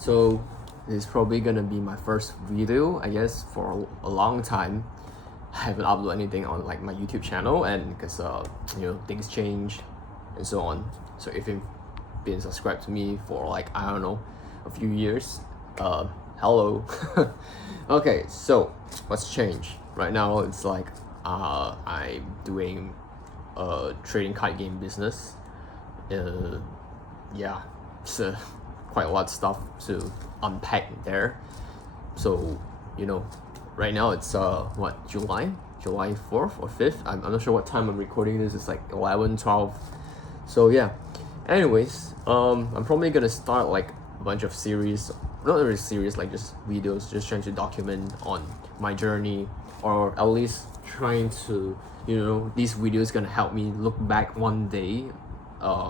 So this is probably gonna be my first video, I guess, for a long time. I haven't uploaded anything on like my YouTube channel, and because things change and so on. So if you've been subscribed to me for like, I don't know, a few years, hello. Okay, so what's changed right now? It's like I'm doing a trading card game business. Yeah, it's quite a lot of stuff to unpack there. So right now it's what, July 4th or 5th. I'm not sure what time I'm recording this. It's like 11-12. So yeah, anyways, I'm probably gonna start like a bunch of series, not really series, like just videos, just trying to document on my journey, or at least trying to, these videos gonna help me look back one day,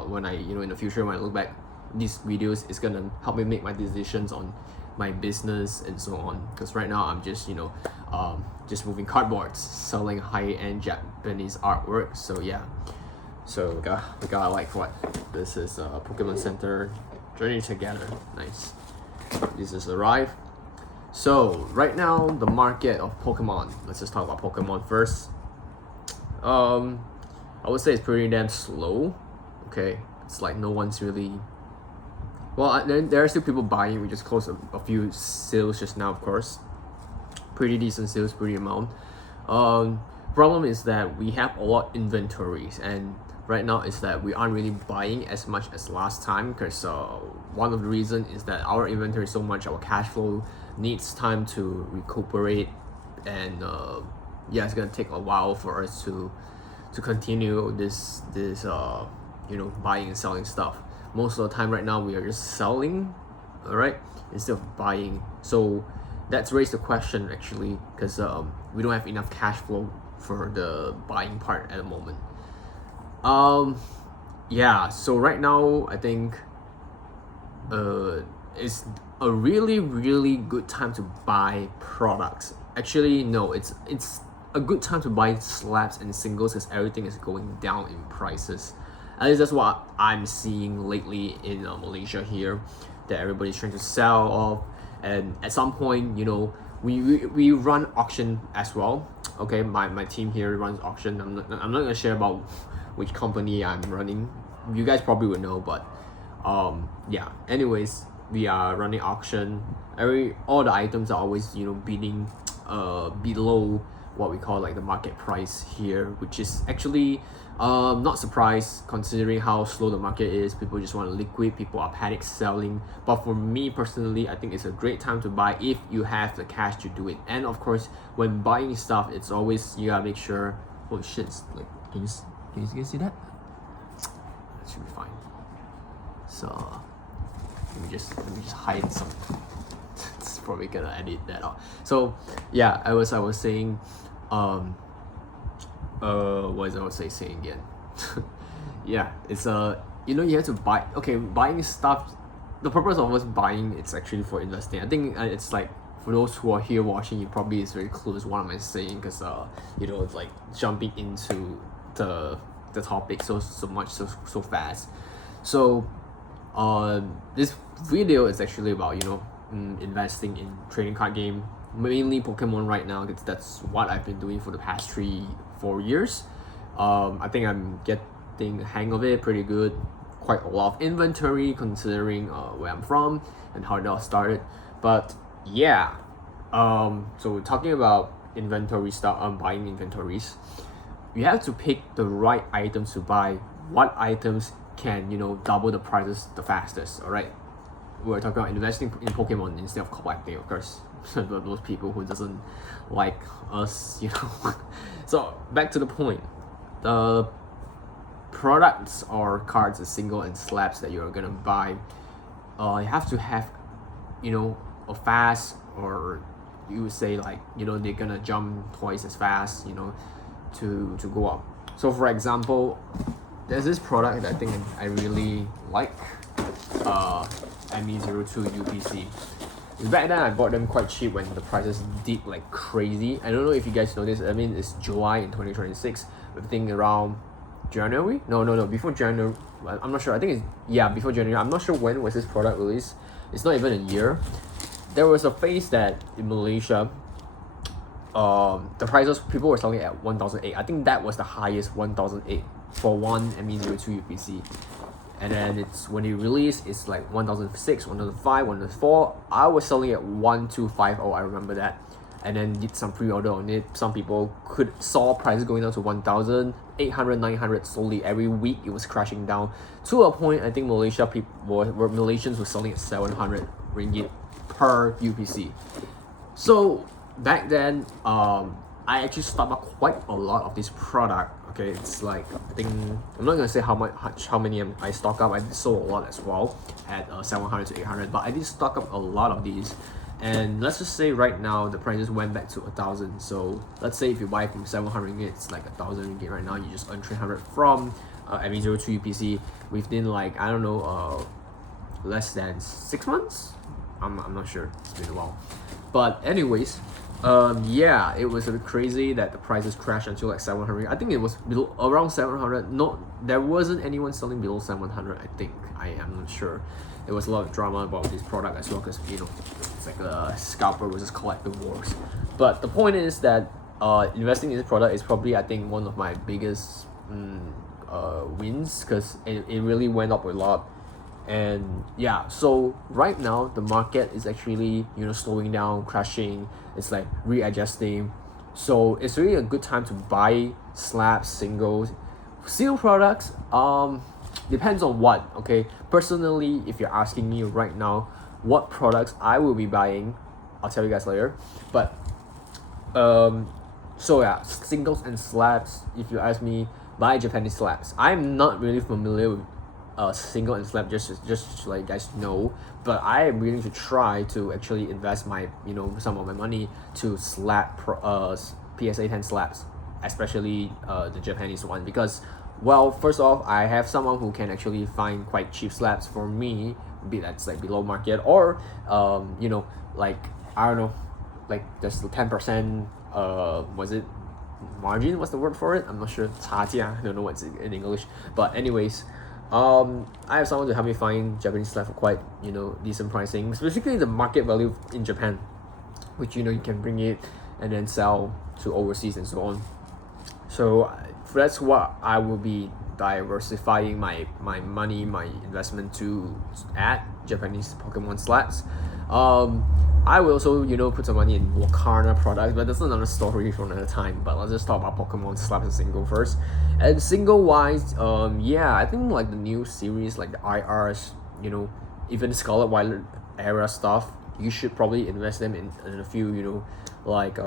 when I, in the future, when I look back, these videos is gonna help me make my decisions on my business and so on. Because right now I'm just just moving cardboards, selling high-end Japanese artwork. So yeah, so we got like what, this is a Pokemon Center Journey Together. Nice. This is arrived. So right now the market of Pokemon, let's just talk about Pokemon first. I would say it's pretty damn slow. Okay, it's like no one's really, well, there are still people buying. We just closed a few sales just now, of course. Pretty decent sales, pretty amount. Problem is that we have a lot inventories, and right now is that we aren't really buying as much as last time, because one of the reasons is that our inventory is so much, our cash flow needs time to recuperate, and yeah, it's gonna take a while for us to continue this buying and selling stuff. Most of the time right now we are just selling, all right, instead of buying. So that's raised the question actually, because we don't have enough cash flow for the buying part at the moment. Yeah, so right now I think it's a really good time to buy products. Actually no, it's a good time to buy slabs and singles, because everything is going down in prices. At least that's what I'm seeing lately in Malaysia here, that everybody's trying to sell off. And at some point, we run auction as well. Okay, my team here runs auction. I'm not gonna share about which company I'm running. You guys probably would know, but yeah. Anyways, we are running auction. All the items are always bidding below what we call like the market price here, which is actually not surprised considering how slow the market is. People just want to liquid, people are panic selling. But for me personally, I think it's a great time to buy if you have the cash to do it. And of course, when buying stuff, it's always, you gotta make sure, oh shit, like, can you guys see that? That should be fine. So let me just hide some. It's probably gonna edit that out. So yeah, I was saying, what was I saying again? Yeah, it's you have to buy. Okay, buying stuff, the purpose of us buying, it's actually for investing. I think it's like, for those who are here watching, it probably is very close what am I saying, because it's like jumping into the topic so much so fast. So this video is actually about investing in trading card game, mainly Pokemon right now, because that's what I've been doing for the past 3-4 years. I think I'm getting the hang of it pretty good. Quite a lot of inventory considering where I'm from and how it all started. But yeah, so we're talking about inventory stuff, buying inventories. You have to pick the right items to buy. What items can double the prices the fastest? All right, we're talking about investing in Pokemon instead of collecting, of course. Those people who doesn't like us, So back to the point, the products or cards, the single and slabs that you're gonna buy, you have to have a fast, or you would say like they're gonna jump twice as fast to go up. So for example, there's this product that I think I really like, ME02 UPC. Back then I bought them quite cheap when the prices dipped like crazy. I don't know if you guys know this. I mean, it's July in 2026. We're thinking around January. No, before January. I'm not sure. I think it's before January. I'm not sure when was this product released. It's not even a year. There was a phase that in Malaysia, the prices people were selling at 1,008. I think that was the highest, 1,008 for one ME02 UPC. And then it's when it released, it's like 1,006, 1,005, 1,004. I was selling at 1,250. I remember that. And then did some pre-order on it. Some people saw prices going down to 1,800, 900 slowly every week. It was crashing down to a point. I think Malaysians were selling at 700 ringgit per UPC. So back then, I actually stocked up quite a lot of this product. Okay, it's like I think I'm not gonna say how many I stock up. I did sold a lot as well at 700 to 800, but I did stock up a lot of these. And let's just say right now the prices went back to 1,000. So let's say if you buy from 700 ringgit, it's like 1,000 ringgit right now. You just earn 300 from ME02 UPC within like I don't know less than 6 months. I'm not sure. It's been a while. But anyways, yeah, it was a bit crazy that the prices crashed until like 700. I think it was below around 700. No, there wasn't anyone selling below 700. I think I am not sure. There was a lot of drama about this product as well because it's like a scalper versus collector wars. But the point is that investing in this product is probably I think one of my biggest wins because it really went up a lot. And yeah, so right now the market is actually slowing down, crashing. It's like readjusting. So it's really a good time to buy slabs, singles, seal products. Depends on what. Okay, personally, if you're asking me right now what products I will be buying, I'll tell you guys later. But so yeah, singles and slabs. If you ask me, buy Japanese slabs. I'm not really familiar with single and slab, just to let you guys know, but I am willing to try to actually invest my some of my money to slab PSA 10 slabs, especially the Japanese one, because well, first off, I have someone who can actually find quite cheap slabs for me, be that's like below market, or like I don't know, like there's the 10% was it margin, what's the word for it, I'm not sure, 差价, I don't know what's in English, but anyways, I have someone to help me find Japanese slab for quite decent pricing, specifically the market value in Japan, which you can bring it and then sell to overseas and so on. So that's what I will be diversifying my money, my investment to add Japanese Pokemon slabs. I will also put some money in Wakana products, but that's another story for another time. But let's just talk about Pokemon slabs and single first. And single wise, yeah, I think like the new series, like the IRs, even Scarlet Violet era stuff, you should probably invest them in a few, like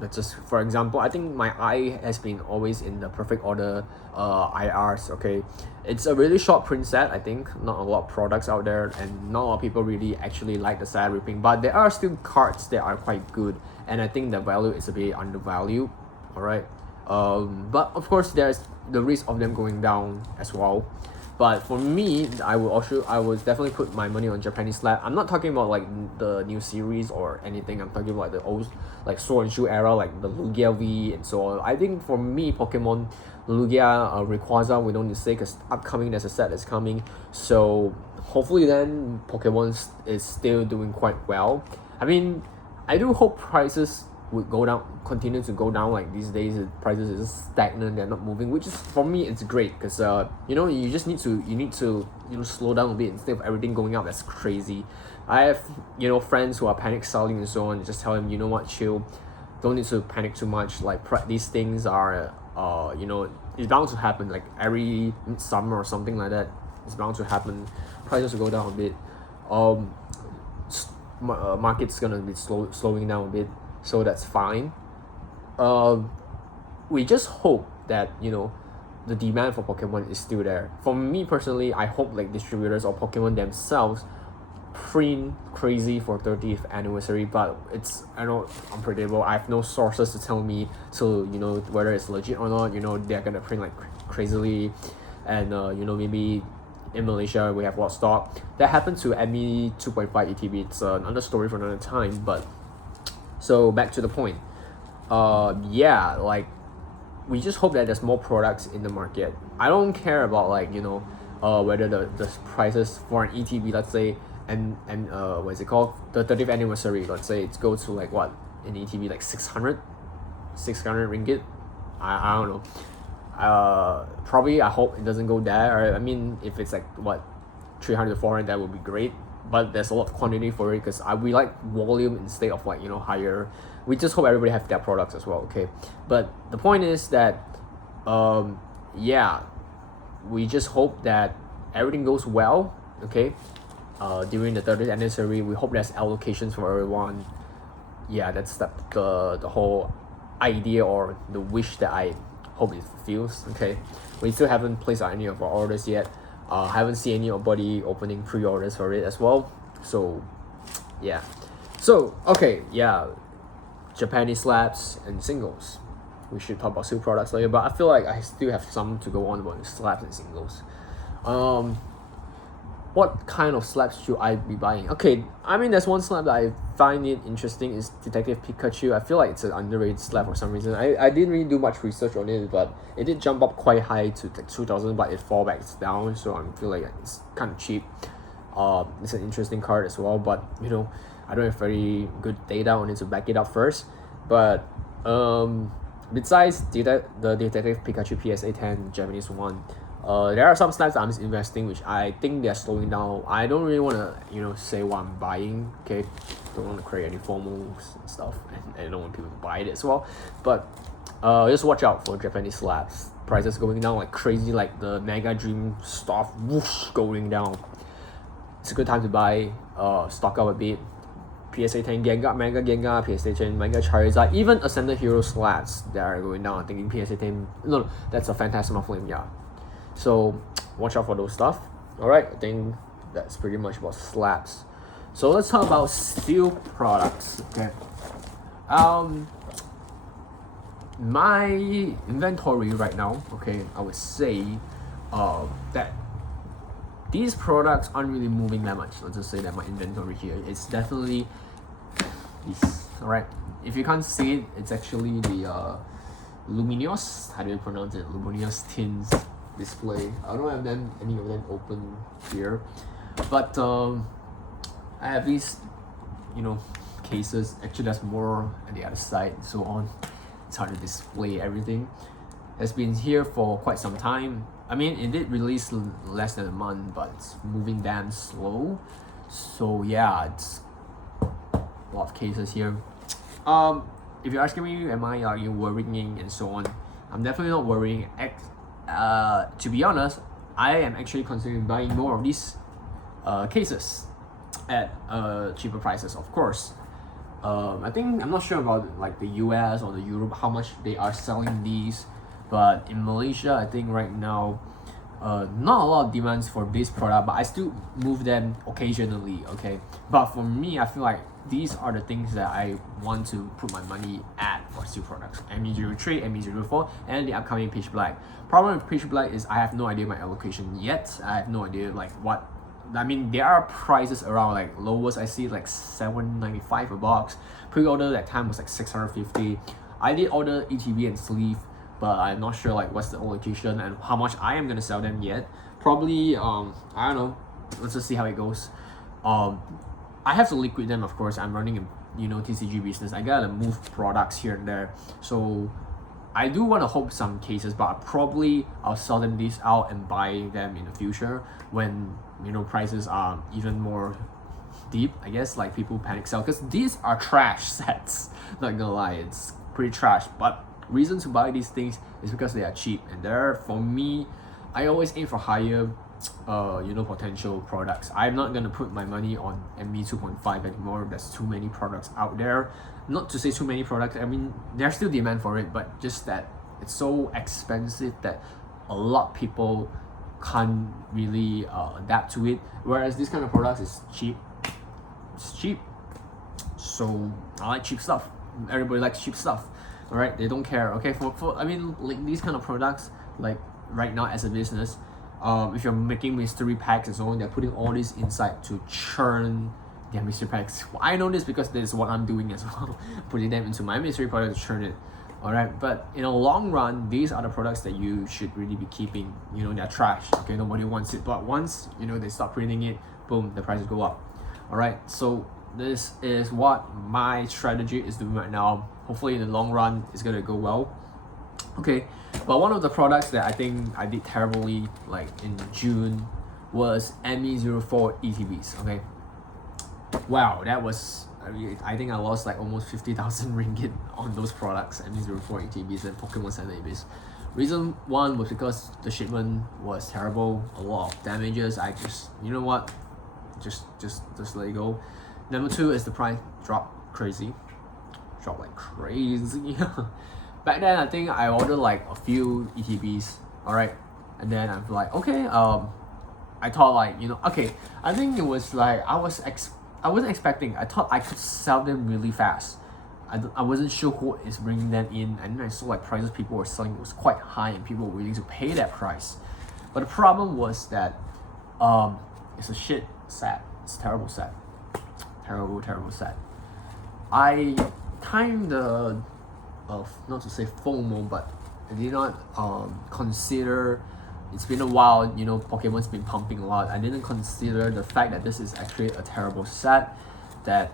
let's just, for example, I think my eye has been always in the Perfect Order IRs. Okay, it's a really short print set. I think not a lot of products out there, and not a lot of people really actually like the sad ripping, but there are still cards that are quite good, and I think the value is a bit undervalued. All right, but of course there's the risk of them going down as well. But for me, I would definitely put my money on Japanese slab. I'm not talking about like the new series or anything. I'm talking about the old like Sword and Shield era, like the Lugia V and so on. I think for me, Pokemon Lugia Rayquaza, we don't need to say because upcoming there's a set that's coming. So hopefully then Pokemon is still doing quite well. I mean, I do hope prices would go down, continue to go down. Like these days, the prices is stagnant, they're not moving, which is for me it's great because you just need to slow down a bit instead of everything going up. That's crazy. I have friends who are panic selling and so on. Just tell them, what, chill, don't need to panic too much. Like these things are it's bound to happen. Like every summer or something like that, it's bound to happen. Prices will go down a bit. Market's gonna be slowing down a bit. So that's fine. We just hope that the demand for Pokemon is still there. For me personally, I hope like distributors or Pokemon themselves print crazy for 30th anniversary, but it's unpredictable. I have no sources to tell me whether it's legit or not. They're gonna print like crazily, and maybe in Malaysia we have a lot of stock. That happened to ME 2.5 ETB. It's another story for another time, but. So back to the point. Yeah, like we just hope that there's more products in the market. I don't care about like, you know, whether the prices for an ETB, let's say, and what is it called, the 30th anniversary, let's say it goes to like what, an ETB like 600 ringgit. I don't know. Probably I hope it doesn't go there. Or, I mean, if it's like what, 300 to 400, that would be great. But there's a lot of quantity for it because we like volume instead of like, you know, higher. We just hope everybody have their products as well, okay? But the point is that, yeah, we just hope that everything goes well, okay? During the 30th anniversary, we hope there's allocations for everyone. Yeah, that's the whole idea or the wish that I hope it fulfills, okay? We still haven't placed any of our orders yet. Haven't seen anybody opening pre-orders for it as well. So, yeah. So, okay, yeah. Japanese slabs and singles. We should talk about two products later, but I feel like I still have some to go on about slabs and singles. What kind of slabs should I be buying? Okay, I mean, there's one slab that I find it interesting is Detective Pikachu. I feel like it's an underrated slab for some reason. I didn't really do much research on it, but it did jump up quite high to like 2,000, but it fall back down, so I feel like it's kind of cheap. It's an interesting card as well, but you know, I don't have very good data on it to back it up first. But besides the Detective Pikachu PSA 10 Japanese one, there are some slabs I'm investing, which I think they're slowing down. I don't really want to, you know, say what I'm buying, okay? Don't want to create any FOMOs and stuff, and I don't want people to buy it as well. But just watch out for Japanese slabs. Prices going down like crazy, like the Mega Dream stuff, whoosh, going down. It's a good time to buy, stock up a bit. PSA 10 Gengar, Mega Gengar, PSA 10 Mega Charizard, even Ascended Hero slabs that are going down. I'm thinking PSA 10, no, that's a Phantasmal Flame, yeah. So watch out for those stuff. Alright, I think that's pretty much about slabs. So let's talk about steel products. Okay. My inventory right now, okay, I would say that these products aren't really moving that much. Let's just say that my inventory here is definitely this. Alright. If you can't see it, it's actually the Luminous, how do you pronounce it? Luminous Tins display. I don't have any of them open here, but I have these, you know, cases. Actually, there's more on the other side and so on. It's hard to display everything. It's been here for quite some time. I mean, it did release less than a month, but it's moving damn slow. So yeah, it's a lot of cases here. If you're asking me, are you worrying and so on? I'm definitely not worrying. To be honest, I am actually considering buying more of these cases at cheaper prices, of course. I think, I'm not sure about like the US or the Europe, how much they are selling these, but in Malaysia, I think right now, not a lot of demands for this product, but I still move them occasionally, okay? But for me, I feel like these are the things that I want to put my money at for steel products. ME03, ME04, and the upcoming Pitch Black. Problem with Pitch Black is I have no idea my allocation yet. I have no idea like what, I mean, there are prices around, like lowest I see like $7.95 a box. Pre-order that time was like $650. I did order ETB and sleeve, but I'm not sure like what's the allocation and how much I am gonna sell them yet. Probably I don't know. Let's just see how it goes. I have to liquid them, of course. I'm running a, you know, TCG business. I gotta move products here and there. So I do want to hope some cases, but probably I'll sell them these out and buy them in the future when, you know, prices are even more deep, I guess, like people panic sell, because these are trash sets. Not gonna lie, it's pretty trash, but reason to buy these things is because they are cheap, and there, for me, I always aim for higher you know, potential products. I'm not gonna put my money on ME 2.5 anymore. There's too many products out there. Not to say too many products, I mean, there's still demand for it, but just that it's so expensive that a lot of people can't really adapt to it, whereas this kind of products is cheap. It's cheap, so I like cheap stuff. Everybody likes cheap stuff. All right, they don't care. Okay, for I mean, like these kind of products, like right now as a business, if you're making mystery packs and so on, they're putting all this inside to churn their mystery packs. I know this because this is what I'm doing as well, putting them into my mystery product to churn it. All right, but in the long run, these are the products that you should really be keeping. You know, they're trash. Okay, nobody wants it. But once you know they start printing it, boom, the prices go up. All right, so this is what my strategy is doing right now. Hopefully, in the long run, it's gonna go well. Okay, but one of the products that I think I did terribly, like in June, was ME04 ETBs. Okay, wow, that was. I think I lost like almost 50,000 ringgit on those products, ME04 ETBs and Pokemon Center ETBs. Reason one was because the shipment was terrible, a lot of damages. I just, you know what, just let it go. Number two is the price dropped like crazy. Back then, I think I ordered like a few ETBs, all right, and then I'm like, okay, I thought like, you know, okay, I think it was like I wasn't expecting. I thought I could sell them really fast. I wasn't sure who is bringing them in, and then I saw like prices people were selling was quite high, and people were willing to pay that price. But the problem was that it's a shit set. It's a terrible set. Terrible set. I kind of not to say FOMO, but I did not consider. It's been a while, you know, Pokemon's been pumping a lot. I didn't consider the fact that this is actually a terrible set, that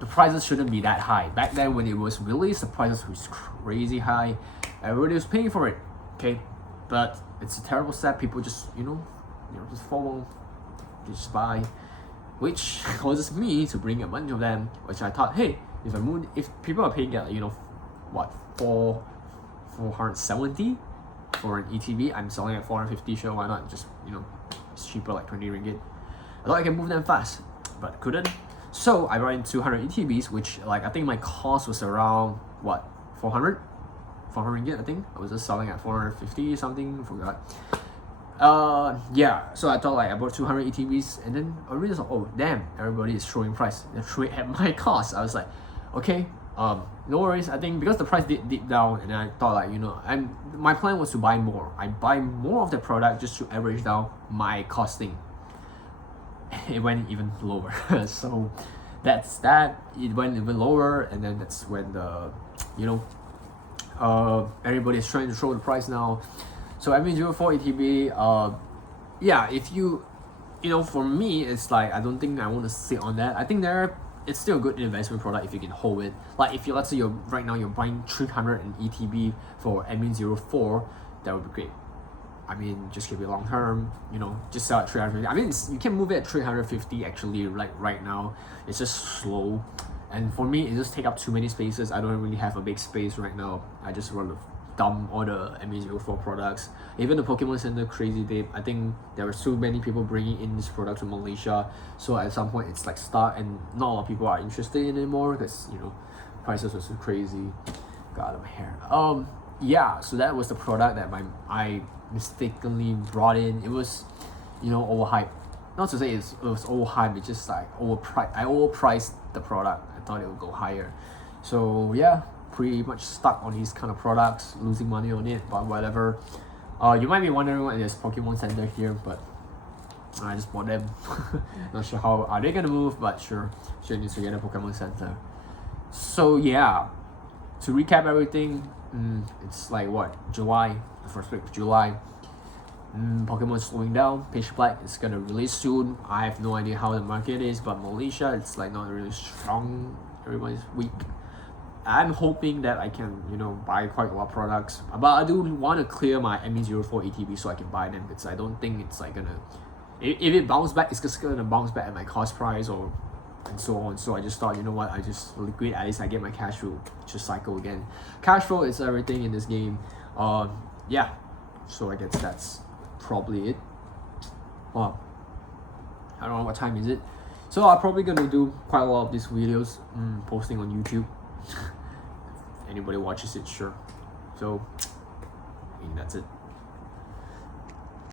the prices shouldn't be that high. Back then when it was released, the prices was crazy high. Everybody was paying for it, okay? But it's a terrible set. People just, you know, just FOMO, just buy, which causes me to bring a bunch of them, which I thought, hey, if people are paying at, you know, what, 470 for an ETB, I'm selling at 450, sure, why not? Just, you know, it's cheaper, like 20 ringgit. I thought I can move them fast, but couldn't. So I brought in 200 ETBs, which like I think my cost was around what, 400 ringgit, I think. I was just selling at 450 something, forgot. Yeah, so I thought like I bought 200 ETBs, and then I realized, oh damn, everybody is throwing price. They're throwing at my cost. I was like, okay, no worries. I think because the price did dip down, and I thought like, you know, my plan was to buy more. I buy more of the product just to average down my costing. It went even lower. So that's that. It went even lower, and then that's when the, you know, everybody is trying to throw the price now. So ME04 ETB, yeah, if you know, for me, it's like I don't think I want to sit on that. I think it's still a good investment product if you can hold it. Like if you, let's say you're right now you're buying 300 in ETB for ME04, that would be great. I mean, just keep it long term, you know, just sell at 350. I mean, you can move it at 350 actually, like right now. It's just slow. And for me, it just take up too many spaces. I don't really have a big space right now. I just want to dump all the ME04 products. Even the Pokemon Center Crazy Day, I think there were so many people bringing in this product to Malaysia. So at some point, it's like stuck, and not a lot of people are interested in it anymore because, you know, prices were so crazy. God, my hair. Yeah, so that was the product that I mistakenly brought in. It was, you know, overhyped. Not to say it was overhyped, it's just like overpriced. I overpriced the product. I thought it would go higher. So yeah, pretty much stuck on these kind of products, losing money on it, but whatever. You might be wondering why there's Pokemon Center here, but I just bought them. Not sure how are they gonna move, but sure needs to get a Pokemon Center. So yeah, to recap everything, it's like what, July, the first week of July. Pokemon is slowing down. Pitch Black is gonna release soon. I have no idea how the market is, but Malaysia, it's like not really strong. Everybody's weak. I'm hoping that I can, you know, buy quite a lot of products, but I do want to clear my ME04 ETB so I can buy them, because I don't think it's like gonna, if it bounce back, it's just gonna bounce back at my cost price or and so on. So I just thought, you know what, I just liquidate, at least I get my cash flow, just cycle again. Cash flow is everything in this game. Yeah, so I guess that's probably it. Well, I don't know what time is it, so I'm probably gonna do quite a lot of these videos, posting on YouTube. If anybody watches it, sure. So I think that's it.